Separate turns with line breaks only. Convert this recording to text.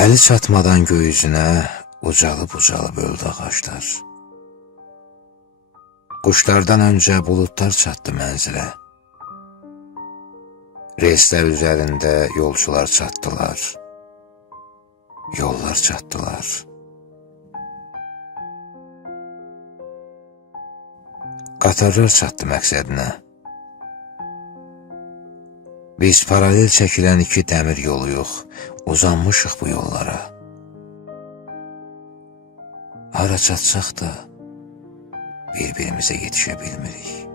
Əli çatmadan göy üzünə ucalıb-ucalıb öldü ağaclar. Quşlardan öncə buludlar çatdı mənzilə. Reyslər üzərində yolcular çatdılar. Yollar çatdılar. Qatarlar çatdı məqsədinə. Biz paralel çəkilən iki dəmir yoluyuq, uzanmışıq bu yollara. Hara çatsaq da bir-birimizə yetişə bilmirik.